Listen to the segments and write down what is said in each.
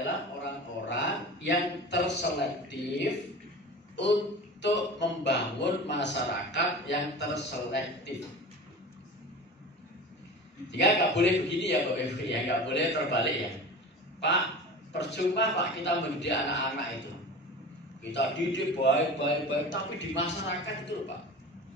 adalah orang-orang yang terselektif untuk membangun masyarakat yang terselektif. Jika nggak boleh begini ya Bapak Ibu ya, nggak boleh terbalik ya. Pak, percuma Pak kita mendidik anak-anak itu. Kita didik baik, tapi di masyarakat itu loh Pak,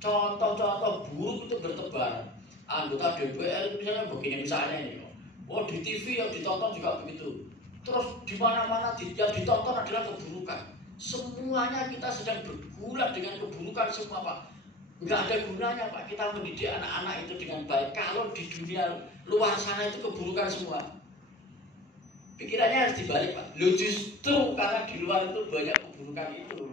contoh-contoh buruk itu bertebar. Anggota DPR misalnya begini misalnya ini, oh di TV yang ditonton juga begitu. Terus di mana-mana yang ditonton adalah keburukan. Semuanya kita sedang bergulat dengan keburukan semua Pak. Nggak ada gunanya Pak kita mendidik anak-anak itu dengan baik kalau di dunia luar sana itu keburukan semua. Pikirannya harus dibalik Pak. Lu justru karena di luar itu banyak keburukan itu,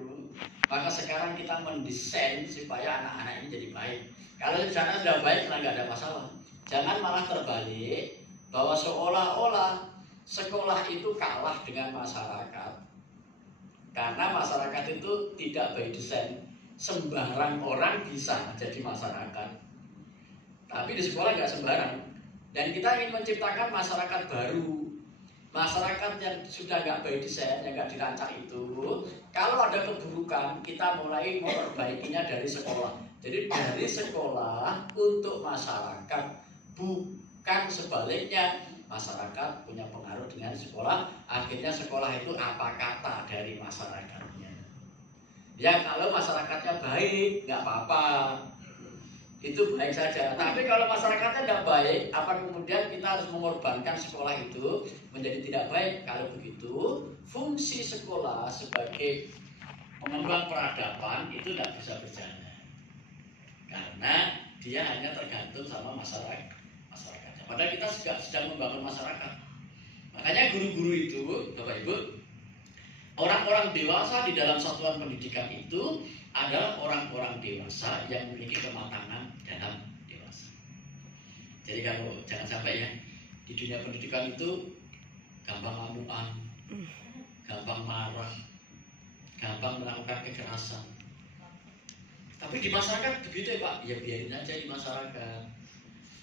maka sekarang kita mendesain supaya anak-anak ini jadi baik. Kalau di sana sudah baik, nggak ada masalah. Jangan malah terbalik bahwa seolah-olah sekolah itu kalah dengan masyarakat. Karena masyarakat itu tidak by design. Sembarang orang bisa jadi masyarakat. Tapi di sekolah nggak sembarang. Dan kita ingin menciptakan masyarakat baru. Masyarakat yang sudah nggak by design, yang nggak dirancang itu, kalau ada keburukan, kita mulai memperbaikinya dari sekolah. Jadi dari sekolah untuk masyarakat, bukan sebaliknya. Masyarakat punya pengaruh dengan sekolah, akhirnya sekolah itu apa kata dari masyarakatnya. Ya kalau masyarakatnya baik, nggak apa-apa, itu baik saja. Tapi kalau masyarakatnya nggak baik, apa kemudian kita harus mengorbankan sekolah itu menjadi tidak baik? Kalau begitu, fungsi sekolah sebagai pengembang peradaban itu tidak bisa berjalan, karena dia hanya tergantung sama masyarakatnya. Padahal kita juga sedang membangun masyarakat. Makanya guru-guru itu, Bapak Ibu, orang-orang dewasa di dalam satuan pendidikan itu adalah orang-orang dewasa yang memiliki kematangan dalam dewasa. Jadi kalau jangan sampai ya, di dunia pendidikan itu gampang amuan, gampang marah, gampang melakukan kekerasan. Tapi di masyarakat begitu ya Pak, ya biarin aja di masyarakat.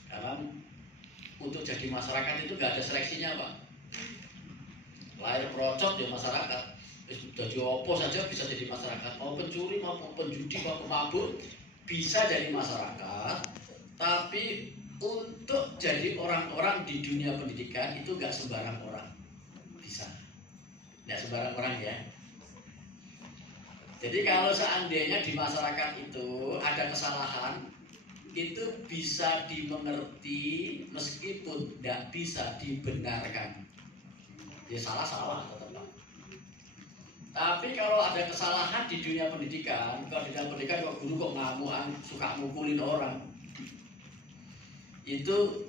Karena untuk jadi masyarakat itu nggak ada seleksinya Pak. Lahir procot ya masyarakat. Jadi apa saja bisa jadi masyarakat. Mau pencuri, mau penjudi, mau pemabuk, bisa jadi masyarakat. Tapi untuk jadi orang-orang di dunia pendidikan itu nggak sembarang orang bisa. Nggak sembarang orang ya. Jadi kalau seandainya di masyarakat itu ada kesalahan, itu bisa dimengerti meskipun tidak bisa dibenarkan. Ya salah-salah tetap. Tapi kalau ada kesalahan di dunia pendidikan, kalau di dalam pendidikan kok guru kok ngamuan, suka mukulin orang, itu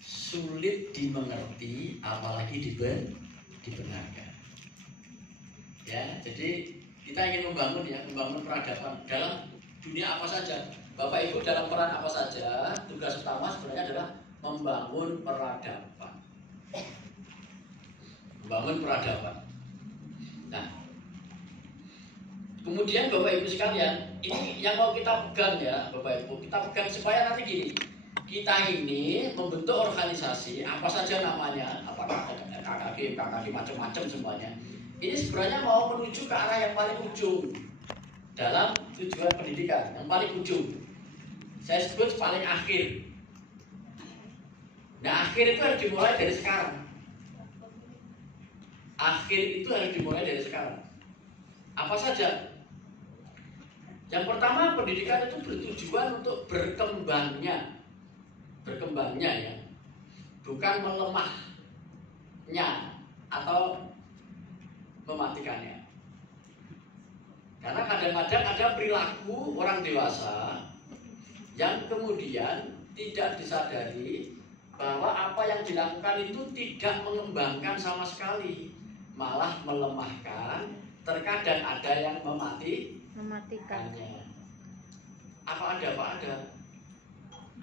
sulit dimengerti, apalagi dibenarkan. Ya, jadi kita ingin membangun peradaban dalam dunia apa saja. Bapak Ibu dalam peran apa saja, tugas utama sebenarnya adalah membangun peradaban. Membangun peradaban. Nah, kemudian Bapak Ibu sekalian, ini yang mau kita pegang ya, Bapak Ibu, kita pegang supaya nanti gini, kita ini membentuk organisasi apa saja namanya, apakah KKG macam-macam semuanya. Ini sebenarnya mau menuju ke arah yang paling ujung dalam tujuan pendidikan, yang paling ujung. Saya sebut paling akhir. Nah, akhir itu harus dimulai dari sekarang. Akhir itu harus dimulai dari sekarang. Apa saja? Yang pertama, pendidikan itu bertujuan untuk berkembangnya ya, bukan melemahnya atau mematikannya. Karena kadang-kadang ada perilaku orang dewasa yang kemudian tidak disadari bahwa apa yang dilakukan itu tidak mengembangkan sama sekali, malah melemahkan. Terkadang ada yang mematikannya. Apa ada Pak?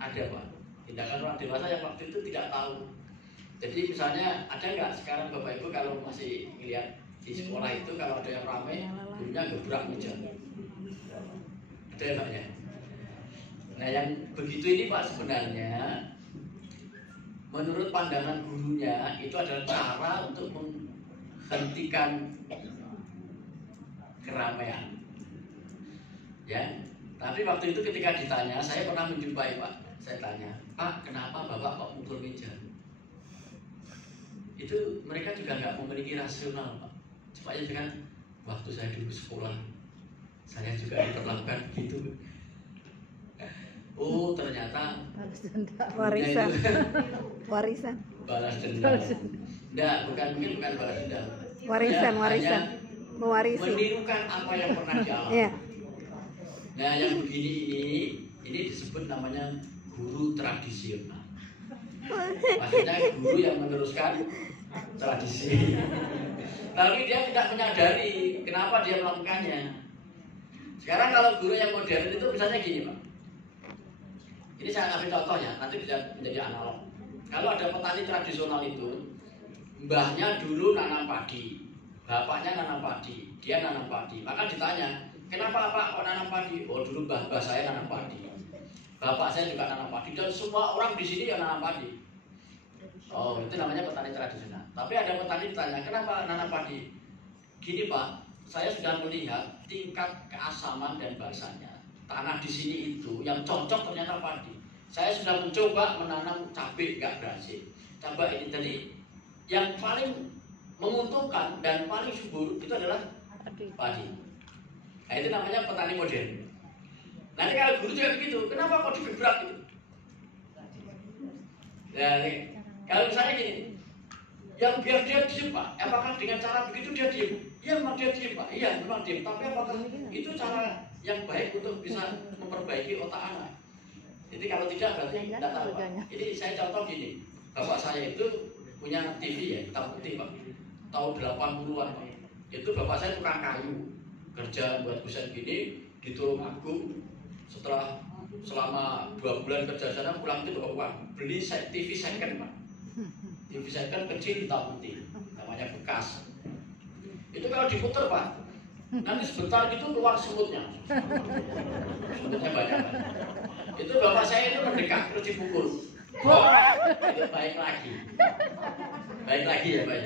Ada Pak. Tindakan orang dewasa yang waktu itu tidak tahu. Jadi misalnya ada nggak sekarang Bapak Ibu kalau masih lihat di sekolah itu kalau ada yang ramai, gurunya gebrak meja. Ada ya Pak ya? Nah yang begitu ini Pak sebenarnya menurut pandangan gurunya itu adalah cara untuk hentikan keramaian. Ya, tapi waktu itu ketika ditanya, saya pernah menjumpai Pak. Saya tanya, Pak, kenapa Bapak kok mukul meja? Itu mereka juga nggak memiliki rasional, Pak. Cuma ya dengan waktu saya dulu sekolah, saya juga diperlakukan begitu. Oh, ternyata warisan. Warisan. Balas dendam. Enggak, mungkin bukan balas dendam. Warisan. Mewarisi. Menirukan apa yang pernah dialami. Iya. Nah, yang begini ini disebut namanya guru tradisional. Maksudnya guru yang meneruskan tradisi. Tapi dia tidak menyadari kenapa dia melakukannya. Sekarang kalau guru yang modern itu misalnya gini, Pak. Ini saya kasih contoh ya, nanti bisa menjadi analog. Kalau ada petani tradisional itu, mbahnya dulu nanam padi, bapaknya nanam padi, dia nanam padi. Maka ditanya, kenapa Pak kok nanam padi? Oh, dulu mbah saya nanam padi. Bapak saya juga nanam padi, dan semua orang di sini yang nanam padi. Oh, itu namanya petani tradisional. Tapi ada petani ditanya, kenapa nanam padi? Gini Pak, saya sudah melihat tingkat keasaman dan basahnya. Tanah di sini itu yang cocok ternyata padi. Saya sudah mencoba menanam cabai, nggak berhasil. Coba ini tadi yang paling menguntungkan dan paling subur itu adalah padi. Nah, itu namanya petani modern. Nanti kalau guru juga begitu, kenapa kok digebrak gitu? Nah, kalau misalnya gini, yang biar dia diem Pak, apakah dengan cara begitu dia diem? Iya memang dia diem Pak, iya memang diem. Tapi apakah itu cara yang baik untuk bisa memperbaiki otak anak? Jadi kalau tidak berarti tidak tahu Pak. Jadi saya contoh gini, bapak saya itu punya TV ya, hitam putih Pak, tahun 80-an Pak. Itu bapak saya tukang kayu, kerja buat kusen gini di Tulungagung. Setelah selama 2 bulan kerja sana pulang itu bawa uang beli TV second Pak. TV second kecil hitam putih, namanya bekas. Itu kalau diputer Pak, nanti sebentar gitu keluar semutnya. Semutnya banyak Pak. Itu bapak saya itu mendekat terus dipukul. Itu baik lagi ya Pak.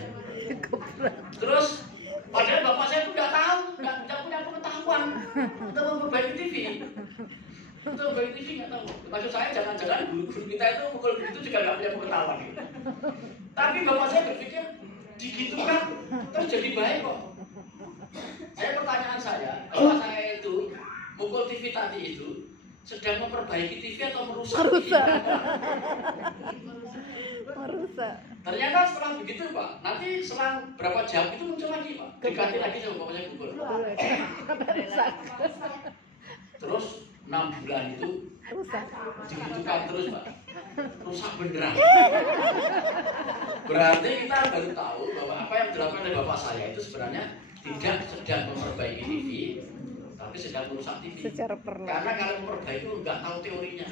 Terus padahal bapak saya itu nggak tahu, nggak punya pengetahuan untuk memperbaiki TV. Untuk memperbaiki TV nggak tahu. Maksud saya jangan-jangan guru-guru kita itu pukul begitu juga nggak punya pengetahuan. Gitu. Tapi bapak saya berpikir digitukan terus jadi baik kok. Pertanyaan saya, bapak saya itu mukul TV tadi itu sedang memperbaiki TV atau merusak? Merusak. Ternyata setelah begitu Pak, nanti selang berapa jam itu muncul lagi Pak, diganti lagi sama bapaknya pukul. Terus 6 bulan itu digitukan terus Pak, rusak beneran. Berarti kita baru tahu bahwa apa yang dilakukan oleh bapak saya itu sebenarnya tidak sedang memperbaiki TV, tapi sedang merusak TV. Secara perlahan. Karena kalau memperbaiki nggak tahu teorinya.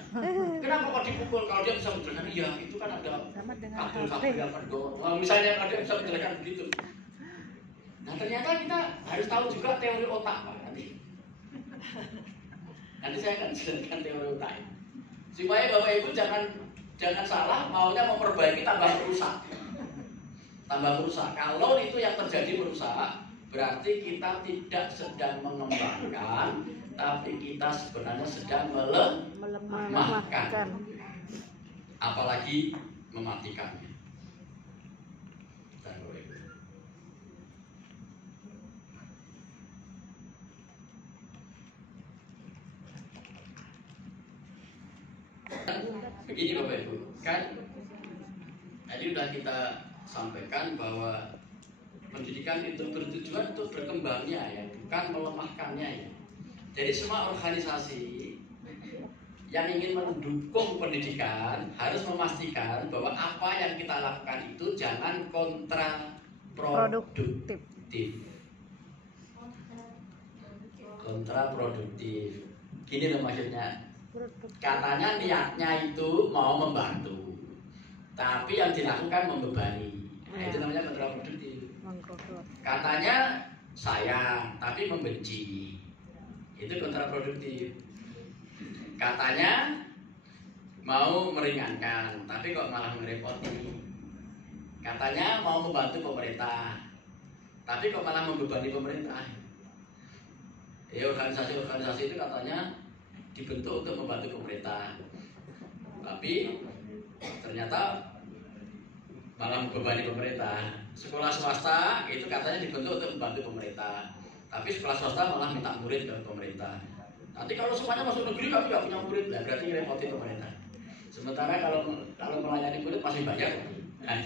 Kenapa kok dipukul? Kalau dia bisa menjelaskan, iya itu kan ada kabel-kabel yang berdor. Nah, misalnya ada yang bisa menjelaskan begitu. Nah ternyata kita harus tahu juga teori otak Pak nanti. Nanti saya akan jelaskan teori otak. Supaya Bapak Ibu jangan salah maunya memperbaiki tambah merusak. Tambah merusak. Kalau itu yang terjadi merusak, berarti kita tidak sedang mengembangkan, tapi kita sebenarnya sedang melemahkan, apalagi mematikannya. Begini Bapak Ibu, kan tadi sudah kita sampaikan bahwa pendidikan itu bertujuan untuk berkembangnya ya, bukan melemahkannya ya. Jadi semua organisasi yang ingin mendukung pendidikan harus memastikan bahwa apa yang kita lakukan itu jangan kontraproduktif. Kontraproduktif. Gini loh maksudnya. Katanya niatnya itu mau membantu, tapi yang dilakukan membebani. Nah, itu namanya kontraproduktif. Katanya sayang, tapi membenci. Itu kontraproduktif. Katanya mau meringankan, tapi kok malah merepoti. Katanya mau membantu pemerintah, tapi kok malah membebani pemerintah. Ya organisasi-organisasi itu katanya dibentuk untuk membantu pemerintah, tapi ternyata malah membebani pemerintah. Sekolah swasta itu katanya dibentuk untuk membantu pemerintah, tapi sekolah swasta malah minta murid ke pemerintah. Nanti kalau semuanya masuk negeri kami nggak punya murid, lah berarti ngerepotin pemerintah. Sementara kalau melayani murid masih banyak. Nah,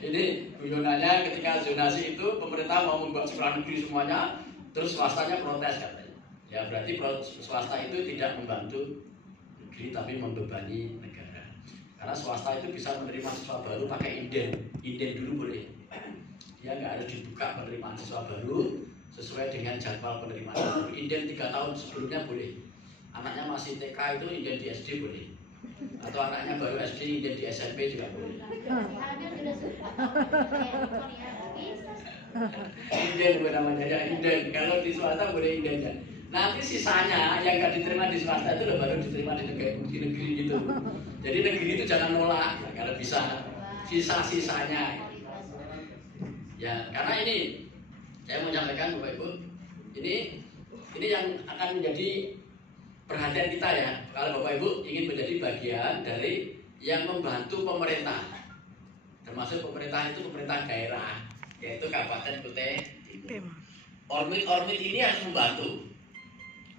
ini guyonannya ketika zonasi itu pemerintah mau membuat sekolah negeri semuanya, terus swastanya protes katanya. Ya berarti swasta itu tidak membantu negeri tapi membebani negara. Karena swasta itu bisa menerima siswa baru pakai inden dulu boleh. Dia nggak harus dibuka penerimaan siswa baru sesuai dengan jadwal penerimaan baru. Inden 3 tahun sebelumnya boleh. Anaknya masih TK itu inden di SD boleh. Atau anaknya baru SD inden di SMP juga boleh. Inden namanya ya inden. Kalau di swasta boleh inden. Nanti sisanya yang nggak diterima di swasta itu baru diterima di negeri gitu. Jadi negeri itu jangan nolak kalau bisa sisa-sisanya. Ya karena ini saya mau sampaikan Bapak Ibu, ini yang akan menjadi perhatian kita ya. Kalau Bapak Ibu ingin menjadi bagian dari yang membantu pemerintah, termasuk pemerintah itu pemerintah daerah, yaitu Kabupaten Kutai Timur. Ormit ini harus membantu.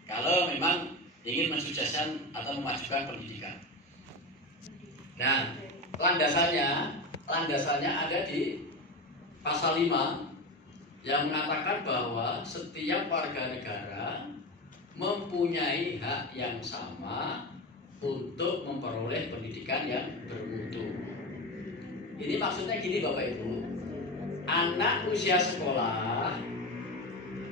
Kalau memang ingin mensukseskan atau memajukan pendidikan. Nah, landasannya ada di pasal 5 yang mengatakan bahwa setiap warga negara mempunyai hak yang sama untuk memperoleh pendidikan yang bermutu. Ini maksudnya gini Bapak Ibu, anak usia sekolah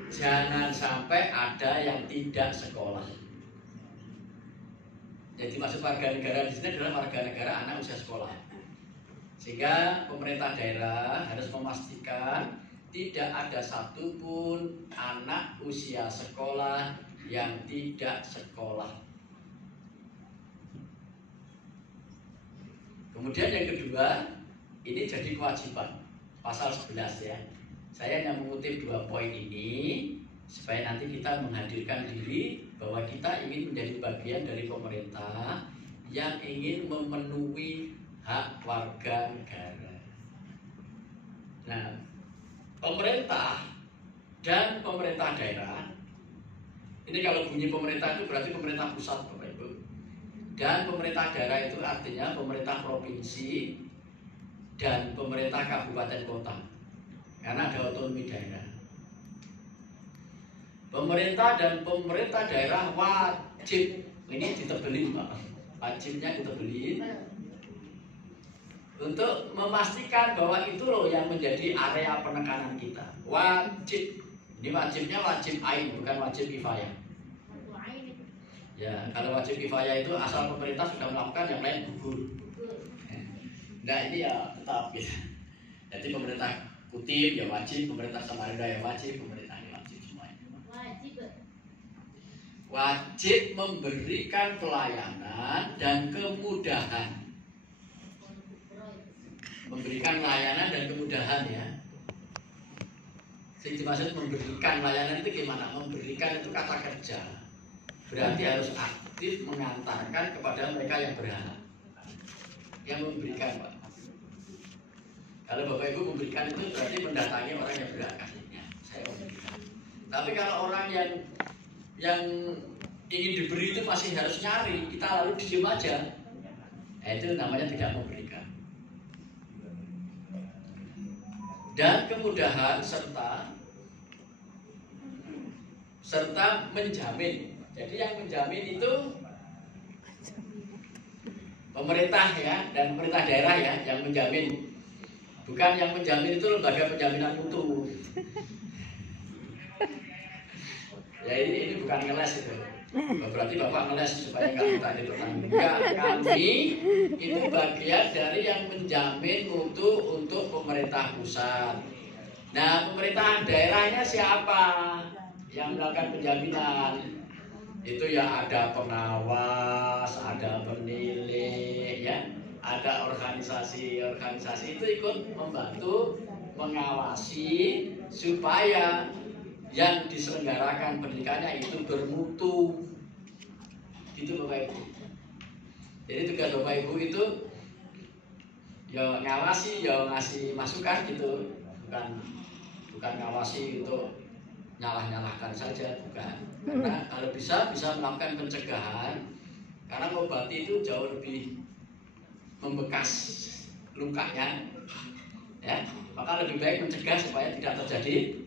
jangan sampai ada yang tidak sekolah. Jadi maksud warga negara di sini adalah warga negara anak usia sekolah. Sehingga pemerintah daerah harus memastikan tidak ada satupun anak usia sekolah yang tidak sekolah. Kemudian yang kedua, ini jadi kewajiban pasal 11 ya. Saya hanya mengutip 2 poin ini supaya nanti kita menghadirkan diri bahwa kita ingin menjadi bagian dari pemerintah yang ingin memenuhi hak warga negara. Nah, pemerintah dan pemerintah daerah, ini kalau bunyi pemerintah itu berarti pemerintah pusat Bapak Ibu, dan pemerintah daerah itu artinya pemerintah provinsi dan pemerintah kabupaten kota, karena ada otonomi daerah. Pemerintah dan pemerintah daerah wajib, ini ditebelin Pak, wajibnya ditebelin untuk memastikan bahwa itu loh yang menjadi area penekanan kita. Wajib, ini wajibnya wajib ain, bukan wajib kifayah. Ya, kalau wajib kifayah itu asal pemerintah sudah melakukan, yang lain gugur. Nah ini ya tetap ya. Jadi pemerintah Kutip ya wajib, pemerintah Samarinda ya wajib, pemerintah ya wajib semuanya. Wajib memberikan pelayanan dan kemudahan. Memberikan layanan dan kemudahan ya. Yang dimaksud memberikan layanan itu gimana? Memberikan itu kata kerja. Berarti harus aktif mengantarkan kepada mereka yang berhak. Yang memberikan Pak. Kalau Bapak Ibu memberikan itu berarti mendatangi orang yang berhak kasihnya. Saya memberikan. Tapi kalau orang yang ingin diberi itu masih harus nyari, kita lalu diem aja. Itu namanya tidak memberikan. Dan kemudahan serta menjamin. Jadi yang menjamin itu pemerintah ya dan pemerintah daerah ya yang menjamin. Bukan yang menjamin itu lembaga penjaminan mutu. Ya ini bukan ngeles itu. Berarti Bapak ngeles supaya nggak minta dipertanggung. Enggak, kami itu bagian dari yang menjamin mutu untuk pemerintah pusat. Nah, pemerintah daerahnya siapa yang melakukan penjaminan? Itu ya ada pengawas, ada penilai, ya, ada organisasi itu ikut membantu mengawasi supaya yang diselenggarakan pendidikannya itu bermutu. Itu Bapak Ibu. Jadi tugas Bapak Ibu itu ya ngawasi, ya ngasih masukan gitu, bukan ngawasi untuk nyalah-nyalahkan saja, bukan. Karena kalau bisa melakukan pencegahan, karena mengobati itu jauh lebih membekas lukanya, ya. Maka lebih baik mencegah supaya tidak terjadi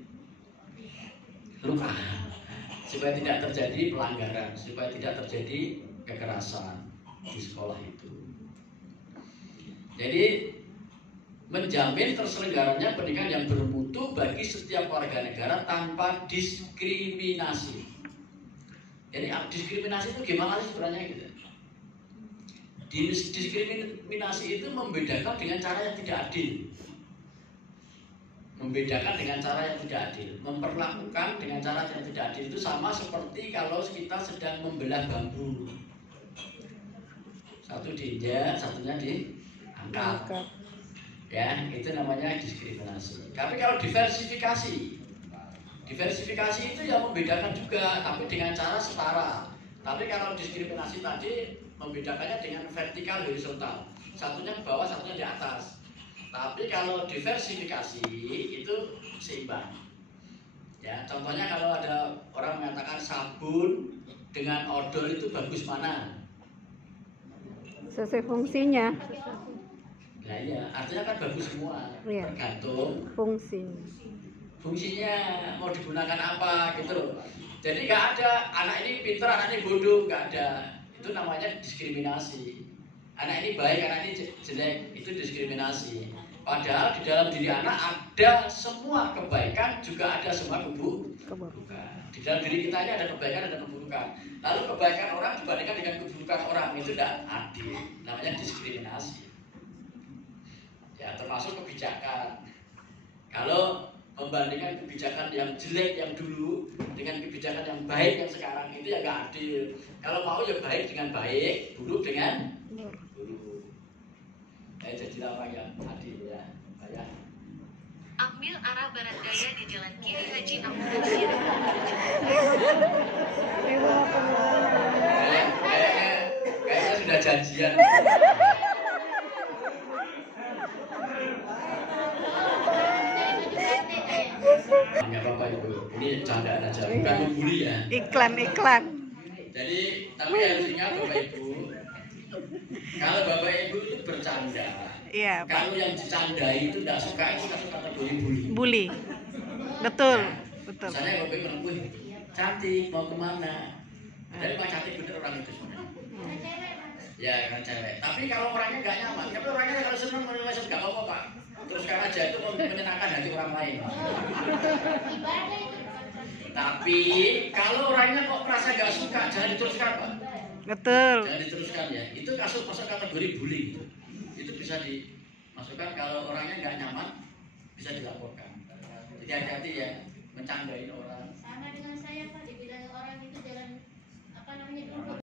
luka, supaya tidak terjadi pelanggaran, supaya tidak terjadi kekerasan di sekolah itu. Jadi menjamin terselenggaranya pendidikan yang bermutu bagi setiap warga negara tanpa diskriminasi. Jadi diskriminasi itu gimana sih sebenarnya gitu? Diskriminasi itu membedakan dengan cara yang tidak adil. Membedakan dengan cara yang tidak adil. Memperlakukan dengan cara yang tidak adil itu sama seperti kalau kita sedang membelah bambu. Satu diinjak, satunya diangkat. Ya, itu namanya diskriminasi. Tapi kalau diversifikasi itu yang membedakan juga, tapi dengan cara setara. Tapi kalau diskriminasi tadi membedakannya dengan vertikal horizontal. Satunya ke bawah, satunya di atas. Tapi kalau diversifikasi itu seimbang. Ya, contohnya kalau ada orang mengatakan sabun dengan odol itu bagus mana? Sesuai fungsinya. Nah iya, artinya kan bagus semua. Iya. Tergantung Fungsinya mau digunakan apa gitu loh. Jadi nggak ada anak ini pintar, anak ini bodoh, nggak ada. Itu namanya diskriminasi. Anak ini baik, anak ini jelek, itu diskriminasi. Padahal di dalam diri anak ada semua kebaikan, juga ada semua keburukan. Di dalam diri kita ini ada kebaikan, ada keburukan. Lalu kebaikan orang dibandingkan dengan keburukan orang, itu tidak adil. Namanya diskriminasi. Ya, termasuk kebijakan. Kalau membandingkan kebijakan yang jelek yang dulu dengan kebijakan yang baik yang sekarang, itu ya nggak adil. Kalau mau ya baik dengan baik, buruk dengan buruk. Jadi apa yang adil ya, ya. Ambil arah barat daya di Jalan Kiai Haji Ahmad Basir. Kayaknya sudah janjian. Enggak apa-apa Ibu, ini candaan aja, bukan membuli ya. iklan. Jadi, tapi harus ingat Bapak Ibu, kalau Bapak Ibu itu bercanda, Iya, Pak. kalau yang dicandai itu tidak suka, itu masuk kategori bully. Bully. Betul. Misalnya Bapak Ibu bilang, "Wih, cantik, mau kemana?" Jadi Pak cantik bener orang itu sebenarnya. Ya, kan cewek. Tapi kalau orangnya nggak nyaman, tapi orangnya kalau senang menyelesaikan nggak apa-apa Pak. Teruskan aja, itu menyenangkan hati orang lain. Tapi kalau orangnya kok merasa nggak suka, jangan diteruskan Pak. Betul. Jangan diteruskan ya. Itu masuk kategori bullying gitu. Itu bisa dimasukkan kalau orangnya nggak nyaman, bisa dilaporkan. Jadi hati-hati ya, mencandain orang. Sama dengan saya Pak, dibilang orang itu jangan apa namanya dulu.